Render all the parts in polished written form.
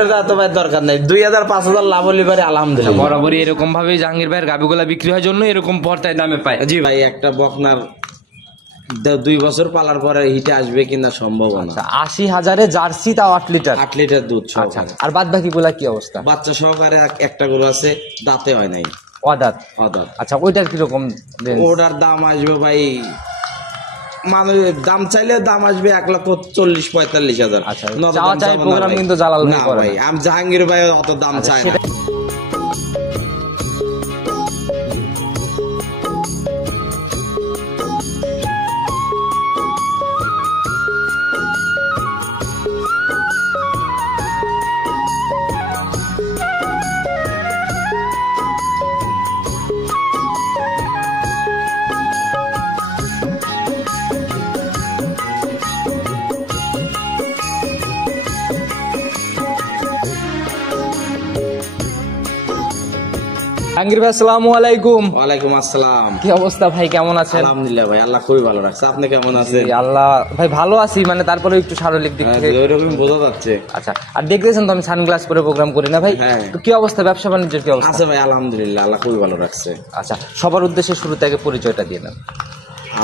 করবে তো ভাই দরকার নেই, 2000-5000 লাভ হলে পারে আলহামদুলিল্লাহ। বরাবরই এরকম ভাবে জাহাঙ্গীর ভাইয়ের গাবিগুলা বিক্রি হওয়ার জন্য এরকম পর্দায় দামে পায়। জি ভাই, একটা বকনার 2 বছর পালার পরে হিটে আসবে কিনা সম্ভাবনা। 80,000-এ জার্সি, তাও 8 লিটার। 8 লিটার দুধ। আচ্ছা, আর বাদ বাকি গুলা কি অবস্থা? বাচ্চা সহকারে একটা গরু আছে, দাঁতে হয় নাই, অদাঁত। আচ্ছা, ওইটার কিরকম? ওটার দাম আসবে ভাই, মানে দাম চাইলে দাম আসবে 1,40,45,000। আচ্ছা, চাওয়া চাই প্রোগ্রাম কিন্তু জালাল ভাই করে ভাই, আমি জাহাঙ্গীর ভাই অত দাম চাই না। জাহাঙ্গীর ভাই, আসসালামু আলাইকুম। ওয়ালাইকুম আসসালাম। কি অবস্থা ভাই, কেমন আছেন? আলহামদুলিল্লাহ ভাই, আল্লাহ খুবই ভালো রাখছে। আপনি কেমন আছেন? আল্লাহ ভাই ভালো আছি, মানে তারপরে একটু শারীরিক দিক থেকে ওইরকম বোঝা যাচ্ছে। আচ্ছা, আর দেখতেছেন তো আমি সানগ্লাস পরে প্রোগ্রাম করি না ভাই। তো কি অবস্থা, ব্যবসা বাণিজ্যের কি অবস্থা আছে ভাই? আলহামদুলিল্লাহ, আল্লাহ খুবই ভালো রাখছে। আচ্ছা, সবার উদ্দেশ্যে শুরু থেকে পরিচয়টা দিয়ে নেন।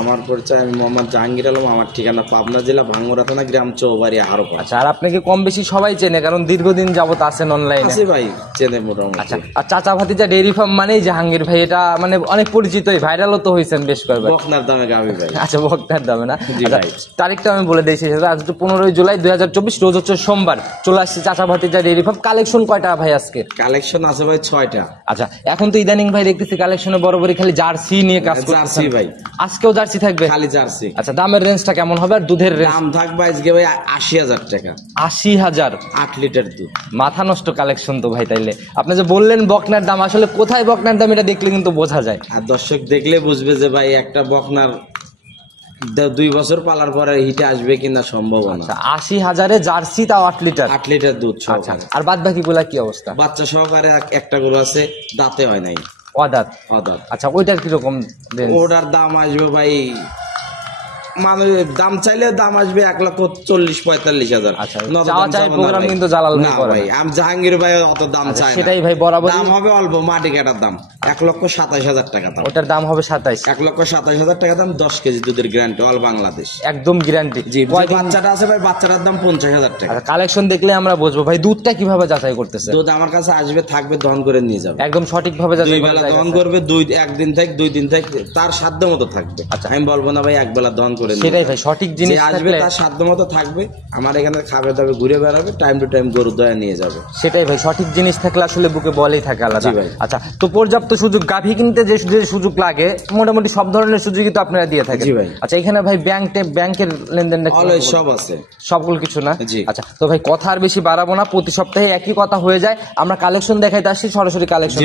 আমার পরিচয়, আমি মোহাম্মদ জাহাঙ্গীর আলম। আমার ঠিকানা পাবনা জেলা ভাঙ্গুরা থানা, গ্রাম চৌবাড়ি, হারোপাড়া। আচ্ছা, আর আপনাকে কম বেশি সবাই চেনে, কারণ দীর্ঘদিন যাবত আছেন অনলাইনে। আছে ভাই, চেনে মোটামুটি। আচ্ছা, আর চাচা ভাতিজা ডেইরি ফার্ম মানেই জাহাঙ্গীর ভাই, এটা মানে অনেক পরিচিতই, ভাইরালও তো হয়েছেন বেশ কয়েকবার। বকনার দামে গাবি ভাই। আচ্ছা, বকনার দামে না? জি ভাই। তারিখটা আমি বলে দিয়েছি, আজ 15 জুলাই 2024, রোজ হচ্ছে সোমবার। চলে আসছে চাচা ভাতিজা ডেইরি ফার্ম। কালেকশন কয়টা ভাই আজকে? কালেকশন আছে ভাই 6টা। আচ্ছা, এখন তো ইদানিং ভাই দেখতেছি কালেকশনে বরাবরই খালি জার্সি নিয়ে কাজ করতেছেন। জার্সি ভাই, আজকেও জার্সি থাকবে? খালি জার্সি। আচ্ছা, দামের রেঞ্জটা কেমন হবে আর দুধের রেঞ্জ? দাম থাকবে আজকে ভাই 80,000 টাকা। 80,000? 8 লিটার দুধ। মাথা নষ্ট কালেকশন তো ভাই। তাইলে আপনি যে বললেন বকনার দাম, আসলে কোথায় বকনার দাম এটা দেখলে কিন্তু বোঝা যায়, আর দর্শক দেখলে বুঝবে যে ভাই একটা বকনার 2 বছর পালার পরে হিটে আসবে কিনা সম্ভাবনা। 80,000-এ জার্সি, তাও 8 লিটার। 8 লিটার দুধ। আচ্ছা, আর বাদ বাকি গুলা কি অবস্থা? বাচ্চা সহকারে একটা গরু আছে, দাঁতে হয় নাই, অদাঁত। অদাঁত। আচ্ছা, ওইটার কিরকম? ওটার দাম আসবে ভাই, মানে দাম চাইলে দাম আসবে 1,40,45,000। আচ্ছা, চাওয়া চাই প্রোগ্রাম কিন্তু জালাল ভাই করে ভাই, আমি জাহাঙ্গীর ভাই অত দাম চাই না। সেটাই ভাই, বরাবর দাম হবে অল্প, মাটি কাটার দাম 1,27,000 টাকা দাম। ওটার দাম হবে 27। 1,27,000 টাকা দাম, 10 কেজি দুধের গ্যারান্টি, অল বাংলাদেশ একদম গ্যারান্টি। জি। বাচ্চাটা আছে ভাই, বাচ্চাটার দাম 50,000 টাকা। কালেকশন দেখলে আমরা বুঝবো ভাই দুধটা কিভাবে যাচাই করতেছে। দুধ আমার কাছে আসবে, থাকবে, দহন করে নিয়ে যাবে, একদম সঠিক ভাবে যাচাই বেলা দহন করবে। একদিন থেকে 2 দিন থেকে তার সাধ্য মতো থাকবে। আচ্ছা, আমি বলবো না ভাই এক বেলা দহন করে নিয়ে সেটাই ভাই, সঠিক জিনিস আসবে, তার সাধ্য মতো থাকবে। আমার এখানে খাবে দাবে, ঘুরে বেড়াবে, টাইম টু টাইম গরু দয়া নিয়ে যাবে। সেটাই ভাই, সঠিক জিনিস থাকলে আসলে বুকে বলেই থাকে আলাদা। আচ্ছা, তো পর্যাপ্ত সুযোগ, গাভী কিনতে যে সুযোগ লাগে মোটামুটি সব ধরনের সুযোগই তো আপনারা দিয়ে থাকেন। আচ্ছা, এখানে ভাই ব্যাংকের লেনদেনটা সব আছে, সবগুলো কিছু না? আচ্ছা, তো ভাই কথা আর বেশি বাড়াবো না, প্রতি সপ্তাহে একই কথা হয়ে যায়। আমরা কালেকশন দেখাইতে আসছি, সরাসরি কালেকশন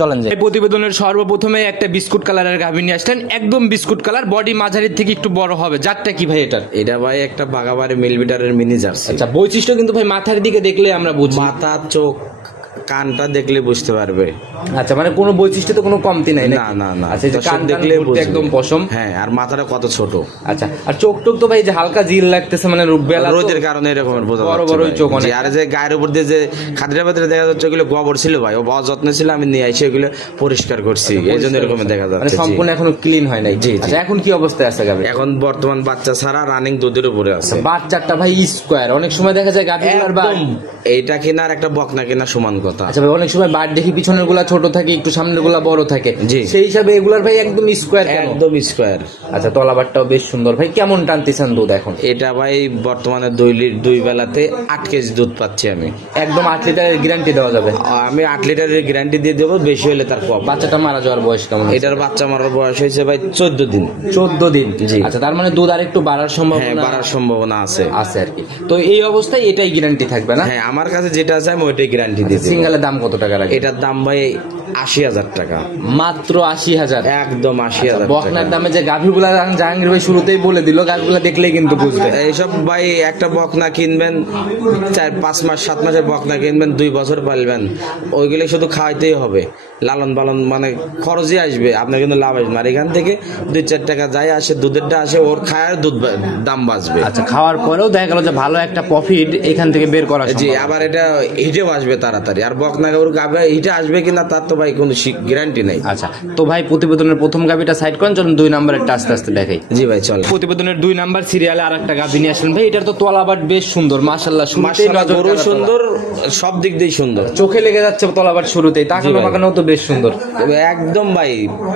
চলেন যাই। প্রতিবেদনের সর্বপ্রথমে একটা বিস্কুট কালারের গাভী নিয়ে আসলেন, একদম বিস্কুট কালার, বডি মাঝারির থেকে একটু বড় হবে। জাতটা কি ভাই এটার? এটা ভাই একটা বাগাবাড়ি মিলবিটারের মিনি জার্সি। আচ্ছা, বৈশিষ্ট্য কিন্তু ভাই মাথার দিকে দেখলে আমরা বুঝি, মাথা, চোখ, কানটা দেখলে বুঝতে পারবে। আচ্ছা, মানে কোনো বৈশিষ্ট্য তো কোনো কমতি নাই? না না না। আচ্ছা, কান দেখলে একদম পশম। হ্যাঁ, আর মাথাটা কত ছোট। আচ্ছা, আর চোখ টোক তো ভাই যে হালকা জিল লাগতেছে, মানে রোদের কারণে এরকমের বোঝা বড় বড় চোখ অনেক। আর যে গায়ের উপর দিয়ে যে খাদ্রের ভেতরে দেখা যাচ্ছে ওগুলো গোবর ছিল ভাই, ও বড় যত্ন ছিল, আমি নিয়ে এসে ওগুলো পরিষ্কার করছি, এই জন্য এরকম দেখা যাচ্ছে। মানে সম্পূর্ণ এখনো ক্লিন হয় নাই। জি। আচ্ছা, এখন কি অবস্থায় আছে গাভী? এখন বর্তমান বাচ্চা ছাড়া রানিং দুধের উপরে আছে। বাচ্চাটা ভাই স্কোয়ার, অনেক সময় দেখা যায় গাভীগুলোর এইটা কেনার একটা বকনা কেনা সমান কথা। আচ্ছা ভাই, অনেক সময় বাট দেখি পিছনের গুলা ছোট থাকে, একটু সামনের গুলা বড় থাকে, সেই হিসাবে এগুলার ভাই একদম স্কোয়ার। একদম স্কোয়ার। আচ্ছা, তলাবারটাও বেশ সুন্দর ভাই। কেমন টানতেছেন দুধ এখন? এটা ভাই বর্তমানে 2 বেলাতে 8 কেজি দুধ পাচ্ছি আমি। একদম 8 লিটারের গ্যারান্টি দেওয়া যাবে? আমি 8 লিটারের গ্যারান্টি দিয়ে দেবো, বেশি হলে তার কম। বাচ্চাটা মারা যাওয়ার বয়স কেমন? এটার বাচ্চা মারার বয়স হয়েছে ভাই 14 দিন। 14 দিন? জি। আচ্ছা, তার মানে দুধ আর একটু বাড়ার সম্ভাবনা আছে আর কি। তো এই অবস্থায় এটাই গ্যারান্টি থাকবে না? হ্যাঁ, আমার কাছে যেটা আছে আমি ওইটাই গ্যারান্টি দিই। সিঙ্গেল সিরিয়ালে দাম কত টাকা রাখবেন? এটার দাম ভাই 80,000 টাকা, মাত্র 80,000। একদম 80,000 বকনার দামে যে গাভীগুলা জাহাঙ্গীর ভাই শুরুতেই বলে দিল, গাভীগুলা দেখলেই কিন্তু বুঝবে। এইসব ভাই একটা বকনা কিনবেন 4-5 মাস 7 মাসের বকনা কিনবেন 2 বছর পালবেন, ওইগুলো শুধু খাওয়াইতেই হবে, লালন পালন মানে খরচই আসবে, আপনার কিন্তু লাভ আসবে আর এখান থেকে 2-4 টাকা যায় আসে, দুধেরটা আসে, ওর খায় দুধ দাম বাঁচবে। আচ্ছা, খাওয়ার পরেও দেখা গেল যে ভালো একটা প্রফিট এখান থেকে বের করা জি, আবার এটা হিটেও আসবে তাড়াতাড়ি, আর বকনা গরু গাবে হিটে আসবে কিনা তার তো ভাই কোনো গ্যারান্টি নেই। আচ্ছা, তো ভাই প্রতিবেদনের প্রথম গাভীটা সাইড করেন, চলুন 2 নাম্বারেরটা আস্তে আস্তে দেখাই। জি ভাই চল। প্রতিবেদনের 2 নাম্বার সিরিয়ালে আর একটা গাভী নিয়ে আসলেন ভাই, এটার তো তলাবাট বেশ সুন্দর মাশাআল্লাহ, শুরুতেই নজর গরু সুন্দর, সব দিক দিয়ে সুন্দর, চোখে লেগে যাচ্ছে তলাবাট শুরুতেই, তাকানো মাকানো তো বেশ সুন্দর একদম ভাই,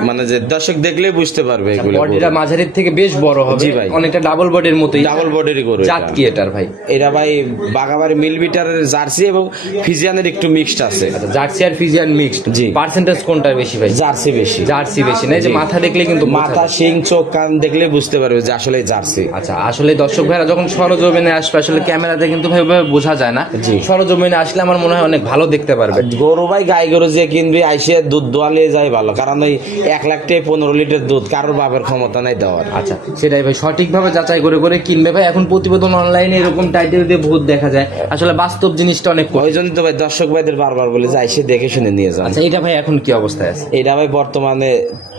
মানে যে দর্শক দেখলেই বুঝতে পারবে এগুলো। বডিটা মাঝারির থেকে বেশ বড় হবে। জি ভাই, অনেকটা ডাবল বডির মতোই। ডাবল বডির গরু। জাত কি এটার ভাই? এটা ভাই বাগাবাড়ি মিলবিটারের জার্সি এবং ফিজিয়ানের একটু মিক্সড আছে। আচ্ছা, জার্সি আর ফিজিয়ান মিক্সড। জি। পার্সেন্টেজ কোনটা বেশি ভাই? জার্সি বেশি। জার্সি বেশি না? যে মাথা দেখলে কিন্তু মাথা, শিং, চোখ, কান দেখলে বুঝতে পারবে যে আসলে জার্সি। আচ্ছা, আসলে দর্শক ভাইরা যখন সরজমিনে আসবে, আসলে ক্যামেরাতে কিন্তু ভাই বোঝা যায় না। জি, সরজমিনে আসলে আমার মনে হয় অনেক ভালো দেখতে পারবে। গরু ভাই গাই গরু যে কিনবি আইসে দুধ দোয়ালে যায় ভালো, কারণ ওই 1 লাখ টাকা 15 লিটার দুধ কারোর বাপের ক্ষমতা নাই দেওয়ার। আচ্ছা, সেটাই ভাই, সঠিকভাবে যাচাই করে করে কিনবে ভাই। এখন প্রতিবেদন অনলাইনে এরকম টাইটেল দিয়ে বহুত দেখা যায়, আসলে বাস্তব জিনিসটা অনেক কম। ওই জন্য তো ভাই দর্শক ভাইদের বারবার বলে যে আইসে দেখে শুনে নিয়ে যান। আচ্ছা, এটা ভাই এখন কি অবস্থায় আছে? এটা ভাই বর্তমানে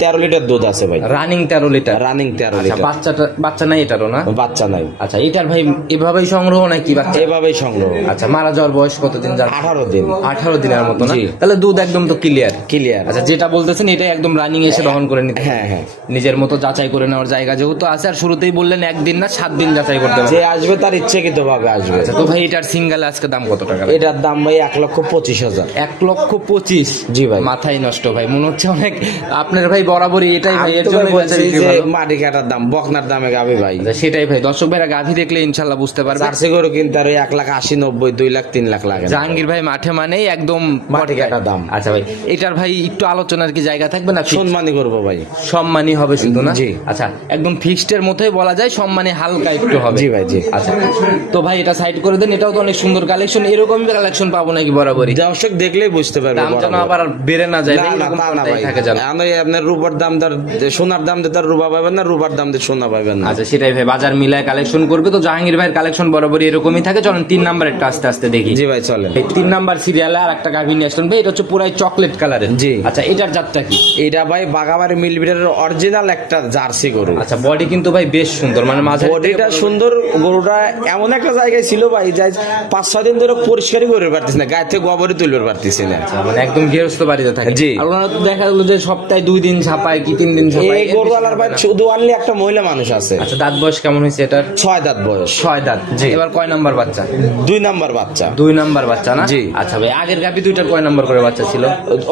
13 লিটার দুধ আছে ভাই, রানিং 13 লিটার। রানিং 13 আচ্ছা, লিটার। বাচ্চা নাই এটারও না? বাচ্চা নাই। আচ্ছা, এটার ভাই এভাবেই সংগ্রহ নাকি বাচ্চা? এভাবেই সংগ্রহ। আচ্ছা, মারা যাওয়ার বয়স কতদিন জানেন? 18 দিন। 18 দিনের মতো না? জি। তাহলে দুধ একদম তো ক্লিয়ার। ক্লিয়ার। আচ্ছা, যেটা বলতেছেন এটা একদম রানিং এসে দহন করে নিতে। হ্যাঁ হ্যাঁ, নিজের মতো যাচাই করে নেওয়ার জায়গা যেহেতু আছে, আর শুরুতেই বললেন 1 দিন না 7 দিন যাচাই করতে হবে। যে আসবে তার ইচ্ছাকৃত ভাবে আসবে। আচ্ছা, তো ভাই এটার সিঙ্গেলে আজকে দাম কত টাকা? এটার দাম ভাই 1,25,000। 1,25,000? জি ভাই। মাথায় নষ্ট ভাই, মনে হচ্ছে অনেক আপনার ভাই বরাবরই এটাই ভাই, আমি এর তো জন্য ভাই বলছি যে মাটি কাটার দাম বকনার দামে গাবে ভাই। সেটাই ভাই, দর্শক ভাইরা গাভী দেখলে ইনশাল্লাহ বুঝতে পারবে। জার্সি গরু কিনতে আর 1,80,000, 90,000, 2 লাখ 3 লাখ লাগে। জাহাঙ্গীর ভাই মাঠে মানেই একদম মাটি কাটা দাম। আচ্ছা ভাই, এটার ভাই একটু আলোচনার কি জায়গা থাকবে না? সম্মানই করবো ভাই, সম্মানই হবে শুধু না? জি। আচ্ছা, একদম ফিক্সড এর মতোই বলা যায়, সম্মানে হালকা একটু হবে। জি ভাই, জি। আচ্ছা, তো ভাই এটা সাইড করে দেন, এটাও তো অনেক সুন্দর কালেকশন, এরকমই কালেকশন পাবো নাকি বরাবরই? দর্শক দেখলেই বুঝতে পারবে। দাম যেন আবার বেড়ে না যায়। না না, তা না ভাই, আপনার রূপার দাম তার সোনার দাম দিয়ে তার রূপা পাবেন না, রূপার দাম দিয়ে সোনা পাবেন না। আচ্ছা, সেটাই ভাই, বাজার মিলায় কালেকশন করবে। তো জাহাঙ্গীর ভাইয়ের কালেকশন বরাবরই এরকমই থাকে। চলেন 3 নাম্বার একটা আস্তে আস্তে দেখি। জি ভাই চলেন। 3 নাম্বার সিরিয়ালে আর একটা গাভী নিয়ে আসলেন ভাই, এটা হচ্ছে পুরাই চকলেট কালারের। জি। আচ্ছা, এটার জাতটা কি? এটা ভাই বাগাবাড়ি মিলবিটারের অরিজিনাল একটা জার্সি গরু। আচ্ছা, বডি কিন্তু ভাই বেশ সুন্দর, মানে মাঝে বডিটা সুন্দর। গরুটা এমন একটা জায়গায় ছিল ভাই, যাই 5-6 দিন ধরে পরিষ্কারই করে পারতিস না, গায়ে থেকে গোবরই তুলতে পারতিস না, মানে একদম গৃহস্থ বাড়িতে থাকে। জি। আর ওনারা তো দেখা গেল যে সপ্তাহে 2 দিন ছাপায় কি 3 দিন ছাপায়। এই গরুওয়ালার ভাই শুধু আনলি একটা মহিলা মানুষ আছে। আচ্ছা, দাঁত বয়স কেমন হয়েছে এটার? 6 দাঁত বয়স। 6 দাঁত। জি। এবার কয় নাম্বার বাচ্চা? 2 নাম্বার বাচ্চা। 2 নাম্বার বাচ্চা না? জি। আচ্ছা ভাই, আগের গাভী দুইটার কয় নাম্বার করে বাচ্চা ছিল?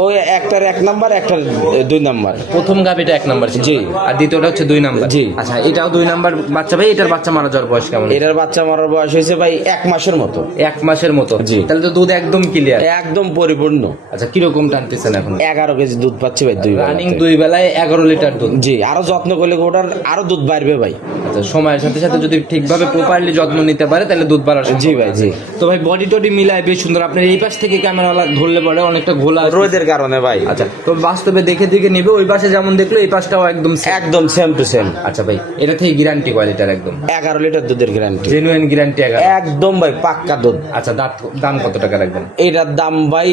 ওই একটার 1 নাম্বার, একটার 2 নাম্বার। প্রথম গাভীটা 1 নাম্বার ছিল। জি। আর দ্বিতীয়টা হচ্ছে 2 নাম্বার। জি। আচ্ছা, এটাও 2 নাম্বার বাচ্চা ভাই। এটার বাচ্চা মারা যাওয়ার বয়স কেমন? এটার বাচ্চা মারার বয়স হয়েছে ভাই 1 মাসের মতো। 1 মাসের মতো। জি। তাহলে তো দুধ একদম ক্লিয়ার, একদম পরিপূর্ণ। আচ্ছা, কিরকম টানতেছেন এখন? 11 কেজি দুধ পাচ্ছি ভাই, 2 রানিং 2 বেলায় 11 লিটার দুধ। জি, আরো যত্ন করলে ওটার আরো দুধ বাড়বে ভাই। আচ্ছা, সময়ের সাথে সাথে যদি ঠিকভাবে প্রপারলি যত্ন নিতে পারে তাহলে দুধ বাড়ার। জি ভাই, জি। তো ভাই বডি টডি মিলায় বেশ সুন্দর। আপনার এই পাশ থেকে ক্যামেরা ধরলে পরে অনেকটা ঘোলা রোদের কারণে ভাই। আচ্ছা, তো বাস্তবে দেখে দেখে নেবে, ওই পাশে যেমন দেখলো এই পাশটাও একদম একদম সেম টু সেম। আচ্ছা ভাই, এটা থেকে গ্যারান্টি কোয়ালিটির একদম 11 লিটার দুধের গ্যারান্টি, জেনুইন গ্যারান্টি একদম ভাই, পাক্কা দুধ। আচ্ছা, দাম কত টাকা রাখবেন? এটার দাম ভাই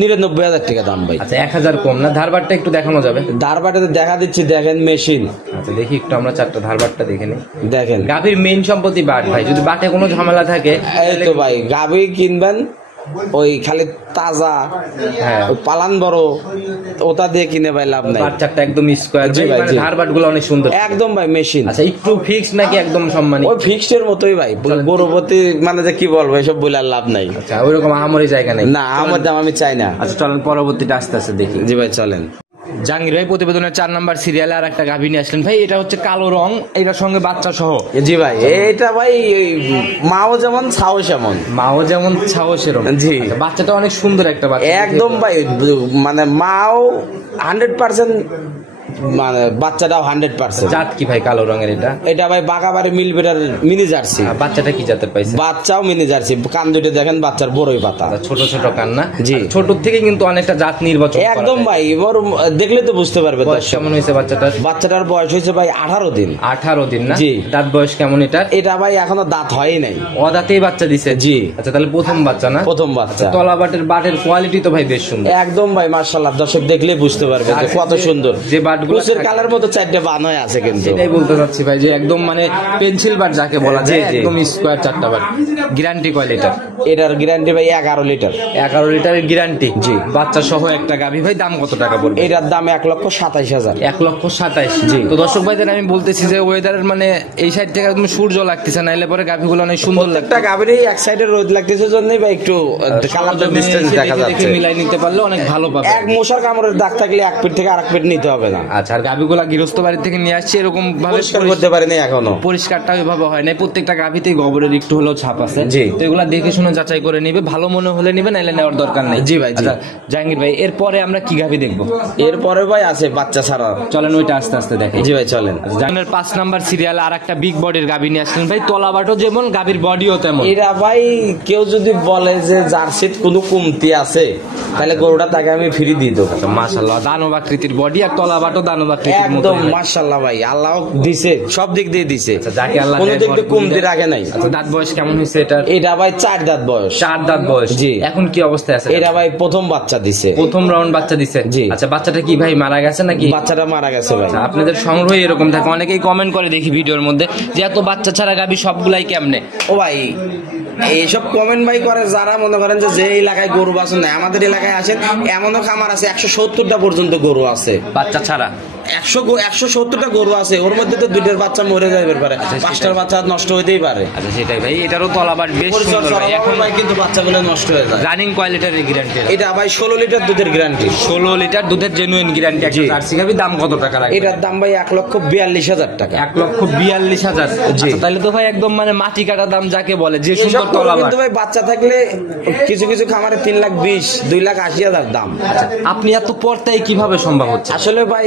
99,000 টাকা দাম ভাই। আচ্ছা, 1000 কম না? ধারবারটা একটু দেখানো যাবে? ধারবাটাতে দেখা দিচ্ছি, দেখেন মেশিন। আচ্ছা, দেখি একটু আমরা 4টা ধারবারটা দেখে নিই। দেখেন, গাভীর মেইন সম্পত্তি বাট ভাই, যদি বাটে কোনো ঝামেলা থাকে এই তো ভাই গাভী কিনবেন ওই খালি তাজা, হ্যাঁ, ওই পালান বড়, ওটা দিয়ে কিনে ভাই লাভ নাই। বাচ্চাটা একদম স্কোয়ার, জি ভাই, জি। ধারবাট গুলো অনেক সুন্দর একদম ভাই মেশিন। আচ্ছা, একটু ফিক্স নাকি একদম সম্মানী? ওই ফিক্সড এর মতোই ভাই, গরুপতি মানে যে কি বলবো, এসব বলে আর লাভ নাই। আচ্ছা, ওইরকম আহামরি জায়গা নেই না, আমার দাম আমি চাই না। আচ্ছা, চলেন পরবর্তীটা আস্তে আস্তে দেখি। জি ভাই চলেন। জাহাঙ্গীর ভাই প্রতিবেদনের 4 নাম্বার সিরিয়ালে আর একটা গাভী নিয়ে আসলেন ভাই, এটা হচ্ছে কালো রং, এটার সঙ্গে বাচ্চা সহ। জি ভাই, এটা ভাই মাও যেমন ছাও সেমন। মাও যেমন ছাও সেরকম। জি। আচ্ছা, বাচ্চাটা অনেক সুন্দর একটা বাচ্চা একদম ভাই, মানে মাও 100% মানে বাচ্চাটাও 100%। জাত কি ভাই কালো রঙের এটা? এটা ভাই বাগাবাড়ি মিল বেটার মিনি জার্সি। বাচ্চাটা কি জাতের পাইছে? বাচ্চাও মিনি জার্সি, কান দুটো দেখেন বাচ্চার বড়ই পাতা, ছোট ছোট কান না? জি। ছোট থেকে কিন্তু অনেকটা জাত নির্বাচন করা একদম যায়। ভাই, এবার দেখলে তো বুঝতে পারবে। বয়স কেমন হয়েছে বাচ্চাটার? বাচ্চাটার বয়স হয়েছে ভাই 18 দিন। 18 দিন না? জি। দাঁত বয়স কেমন এটার? এটা ভাই এখনো দাঁত হয় নাই, অদাঁতেই বাচ্চা দিছে। জি। আচ্ছা তাহলে প্রথম বাচ্চা না? প্রথম বাচ্চা। তলা বাটের কোয়ালিটি তো ভাই বেশ সুন্দর। একদম ভাই মাশাআল্লাহ, দর্শক দেখলে বুঝতে পারবে যে কত সুন্দর। যে বাটগুলো কুচের কালার মতো 4টে বান হয়ে আছে কিন্তু। সেটাই বলতে চাচ্ছি ভাই, যে একদম মানে পেন্সিল বাট যাকে বলা যায়, জি, জি। একদম স্কোয়ার 4টা বাট। গ্যারান্টি কয় লিটার? এটার গ্যারান্টি ভাই 11 লিটার। 11 লিটারের গ্যারান্টি। জি। বাচ্চা সহ একটা গাভী ভাই, দাম কত টাকা পড়বে? এটার দাম 1,27,000। 1,27,000। জি। তো দর্শক ভাইদের আমি বলতেছি যে ওয়েদারের মানে এই সাইড থেকে একদম সূর্য লাগতেছে, নাইলে পরে গাভীগুলো অনেক সুন্দর লাগবে। একটা গাভীরই এক সাইডে রোদ লাগতেছে জন্যই ভাই একটু কালারটা ডিসটেন্স দেখা যাচ্ছে। মিলাই নিতে পারলে অনেক ভালো পাবে। এক মশার কামড়ের দাগ থাকলে এক পিঠ থেকে আরেক পিঠ নিতে হবে না। আচ্ছা, আর গাভীগুলা গৃহস্থ বাড়ি থেকে নিয়ে আসছে, এরকম ভাবে পরিষ্কার করতে পারেনি এখনো। পরিষ্কারটা ওইভাবে হয় না। প্রত্যেকটা গাভীতেই গোবরের একটু হলেও ছাপ আছে। জি। তো এগুলা দেখে শুনে যাচাই করে নিবে, ভালো মনে হলে নিবে, নাইলে নেওয়ার দরকার নেই। জি ভাই, জি। আচ্ছা জাহাঙ্গীর ভাই, এরপরে আমরা কি গাভী দেখবো? এরপরে ভাই আছে বাচ্চা ছাড়া। চলেন ওইটা আস্তে আস্তে দেখি। জি ভাই চলেন। জাহাঙ্গীরের 5 নাম্বার সিরিয়ালে আর একটা বিগ বডির গাভী নিয়ে আসলেন ভাই। তলাবাটও যেমন, গাভীর বডিও তেমন। এরা ভাই কেউ যদি বলে যে জার্সির কোনো কমতি আছে, তাহলে গরুটা তাকে আমি ফ্রি দিয়ে দেবো। মাশাআল্লাহ, দানব আকৃতির বডি আর তলাবাটও দানব আকৃতির মতো। একদম মাশাআল্লাহ ভাই, আল্লাহ দিছে, সব দিক দিয়ে দিছে। যাকে আল্লাহ কোনো দেয় দিক দিয়ে বডি কমতি দেয়। রাখে নাই। আচ্ছা, দাঁত বয়স কেমন হয়েছে এটার? এটা ভাই 4 দাঁত বয়স। 4 দাঁত বয়স। জি। এখন কি অবস্থায় আছে? এটা ভাই প্রথম বাচ্চা দিছে, প্রথম রাউন্ড বাচ্চা দিছে। জি। আচ্ছা, বাচ্চাটা কি ভাই মারা গেছে নাকি? বাচ্চাটা মারা গেছে ভাই। আচ্ছা, আপনাদের সংগ্রহ এরকম থাকে, অনেকেই কমেন্ট করে দেখি ভিডিওর মধ্যে যে এত বাচ্চা ছাড়া গাভী সবগুলাই কেমনে। ও ভাই এইসব কমেন্ট ভাই করে যারা মনে করেন যে এলাকায় গরু বাছুর নাই, আমাদের এলাকায় আসেন এমনও খামার আছে 170টা পর্যন্ত গরু আছে বাচ্চা ছাড়া। 170টা গরু আছে, ওর মধ্যে তো 2টার বাচ্চা মরে যাবে পারে, 5টার বাচ্চা নষ্ট হইতেই পারে। আচ্ছা সেটাই ভাই, এটারও তলাবাট বেশ সুন্দর পরিচর্যা ভাই। এখন এখন ভাই কিন্তু বাচ্চাগুলো নষ্ট হয়ে যায়। রানিং কয় লিটারের গ্যারান্টি? এটা ভাই 16 লিটার দুধের গ্যারান্টি। 16 লিটার দুধের জেনুইন গ্যারান্টি একটা জি। জার্সি গাভী। দাম কত টাকা রাখবে? এটার দাম ভাই 1,42,000 টাকা। 1,42,000। জি। আচ্ছা, তাহলে তো ভাই একদম মানে মাটি কাটা দাম যাকে বলে, যে সুন্দর এসব গরু তলাবাট। কিন্তু ভাই বাচ্চা থাকলে কিছু কিছু খামারে 3,20,000 2,80,000 দাম। আপনি এত পর্তায় কিভাবে সম্ভব হচ্ছে? আসলে ভাই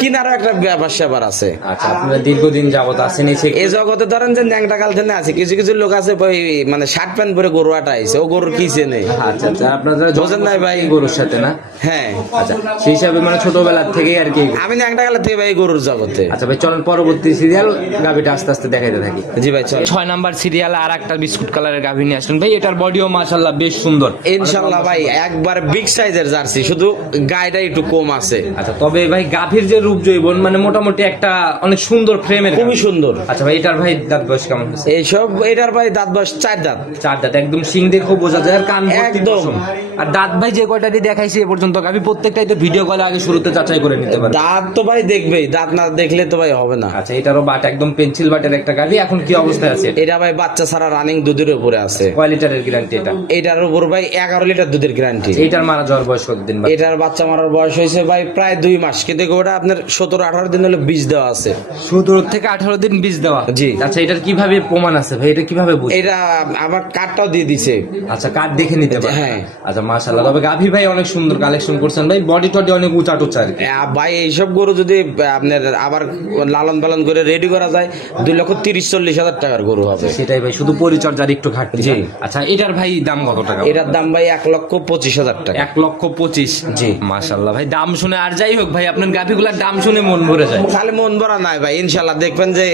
কিনারও একটা ব্যাপার স্যাপার আছে। আচ্ছা, আপনারা দীর্ঘদিন যাবত আছেন এই এই জগতে ধরেন যে ন্যাংটা কাল থেকে আছে, কিছু কিছু লোক আছে ভাই মানে শার্ট প্যান্ট পরে গরু আটাইছে, ও গরুর কি চেনে। আচ্ছা আচ্ছা, আপনারা বোঝেন নাই ভাই গরুর সাথে না? হ্যাঁ, আচ্ছা, সেই হিসাবে মানে ছোটবেলার থেকেই আর কি। আমি ন্যাংটা কাল থেকে ভাই গরুর জগতে। আচ্ছা ভাই, চলেন পরবর্তী সিরিয়াল গাভীটা আস্তে আস্তে দেখাইতে থাকি। জি ভাই চল। 6 নাম্বার সিরিয়ালে আর একটা বিস্কুট কালারের গাভী নিয়ে আসলেন ভাই। এটার বডিও মাশাআল্লাহ বেশ সুন্দর। ইনশাআল্লাহ ভাই একবার বিগ সাইজের জার্সি, শুধু গায়েটা একটু কম আছে। আচ্ছা, তবে ভাই গাভীর যে রূপ জৈবন মানে মোটামুটি একটা অনেক সুন্দর ফ্রেমের, খুবই সুন্দর। আচ্ছা ভাই, এটার ভাই দাঁত বয়স কেমন হয়েছে? এইসব এটার ভাই দাঁত বয়স 4 দাঁত। 4 দাঁত, একদম সিং দেখেও বোঝা যায়, আর কান ভর্তি একদম। পশম। আর দাঁত ভাই যে কয়টাই দেখাইছি এ পর্যন্ত গাভী প্রত্যেকটাই তো ভিডিও কলে আগে শুরুতে যাচাই করে নিতে পারবে। দাঁত তো ভাই দেখবেই, দাঁত না দেখলে তো ভাই হবে না। আচ্ছা, এটারও বাট একদম পেন্সিল বাটের একটা গাভী। এখন কি অবস্থায় আছে? এটা ভাই বাচ্চা ছাড়া রানিং দুধের উপরে আছে। কয় লিটারের গ্যারান্টি এটা? এটার উপর ভাই 11 লিটার দুধের গ্যারান্টি। এইটার মারা যাওয়ার বয়স কতদিন? এটার বাচ্চা মারার বয়স হয়েছে ভাই প্রায় 2 মাস, কিন্তু ওটা আপনার 17-18 দিন হলে বীজ দেওয়া আছে। 17 থেকে 18 দিন বীজ দেওয়া। জি। আচ্ছা, এটার কিভাবে প্রমাণ আছে ভাই? এটা কিভাবে বুঝবো? এটা আমার কার্ডটাও দিয়ে দিছে। আচ্ছা, কার্ড দেখে নিতে পারে। হ্যাঁ। আচ্ছা মাশাআল্লাহ, তবে গাভী ভাই অনেক সুন্দর কালেকশন করছেন ভাই। বডি টডি অনেক উঁচা টুচা আর কি। ভাই এইসব গরু যদি আপনার আবার লালন পালন করে রেডি করা যায় 2,30,40,000 টাকার গরু হবে। সেটাই ভাই, শুধু পরিচর্যার একটু ঘাটতি। জি। আচ্ছা, এটার ভাই দাম কত টাকা? এটার দাম ভাই 1,25,000 টাকা। 1,25,000। জি। মাশাআল্লাহ ভাই, দাম শুনে আর যাই হোক ভাই, আপনার গাভীগুলার দাম শুনে মন ভরে যায়। খালি মন ভরা নাই ভাই, ইনশাল্লাহ দেখবেন যে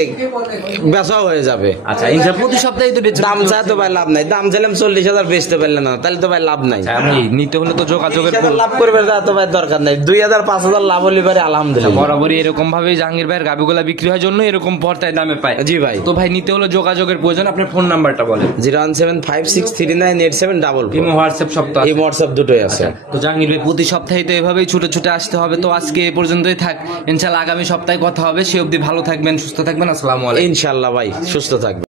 বেচাও হয়ে যাবে। আচ্ছা, ইনশা প্রতি সপ্তাহে তো বেচে। দাম চাই তো ভাই লাভ নাই, দাম চাইলাম 40,000 বেচতে পারলেন না, তাহলে তো ভাই লাভ নাই। ভাই নিতে হলে তো যোগাযোগের 20,000 লাভ করবে তা তো ভাই দরকার নাই, 2,000-5,000 লাভ হলে পারে আলহামদুলিল্লাহ। বরাবরই এরকম ভাবে জাহাঙ্গীর ভাইয়ের গাভীগুলা বিক্রি হয় জন্য এরকম পর্তায় দামে পায়। জি ভাই। তো ভাই নিতে হলে যোগাযোগের প্রয়োজন। আপনার ফোন নাম্বারটা বলেন। 01756398744। ইমো হোয়াটসঅ্যাপ সব তো আছে? এই হোয়াটসঅ্যাপ দুটোই আছে। তো জাহাঙ্গীর ভাই, প্রতি সপ্তাহে তো এভাবেই ছুটে ছুটে আসতে হবে। তো আজকে এ পর্যন্তই থাক, ইনশাআল্লাহ আগামী সপ্তাহে কথা হবে। সে অবধি ভালো থাকবেন, সুস্থ থাকবেন। আসসালামু আলাইকুম। ইনশাল্লাহ ভাই সুস্থ থাকবে।